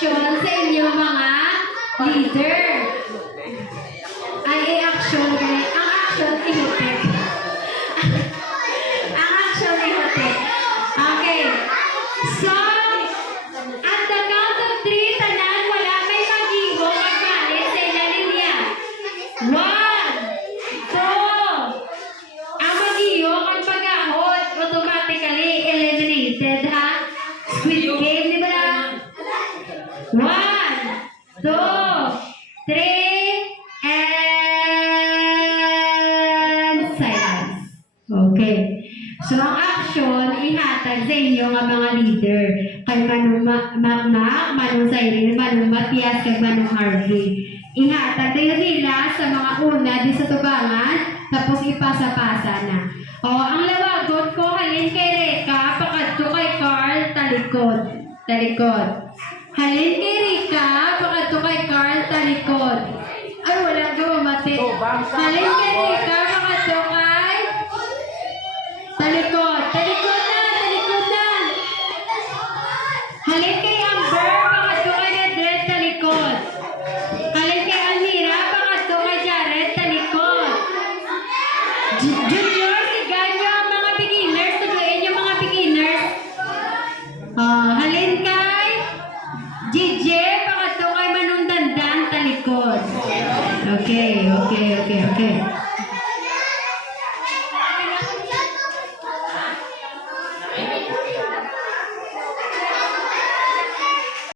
action sa inyong mga leader. Ay, action. Ang action, ihutik. Ang action, ihutik. Okay. So, at the count of 3, tanan, wala may mag-igo magmalit sa ilalim niya. 1, 2. Ang mag-iyo ang pag-ahot, automatically eliminated, ha? Squid Game, di ba na? 1, 2, 3, and silence. Okay. So, ang action, ihatag sa inyo nga mga leader. Kay Manong Makmak, Manong Cyril, Manong Matias, kay Manong Harvey. Ihatag tayo nila sa mga una di sa tubangan, tapos ipasa-pasa na. O, ang lawagot ko, halin kay Reka, pakadto kay Carl, talikod. Talikod. Halin kay Rika, pakadto kay Carl, talikod. Ay, wala ka mamati. Halin kay Rika, pakadto kay talikod. Talikod na, talikod na. Halin kay Amber, pakadto kay Nedred, talikod. Halin kay Almira, pakadto kay Jared, talikod. Junior, sigahan nyo ang mga beginners. Tuguin yung mga beginners. Halin kay JJ, pakadto kay Manong Dandan, talikod. Okay.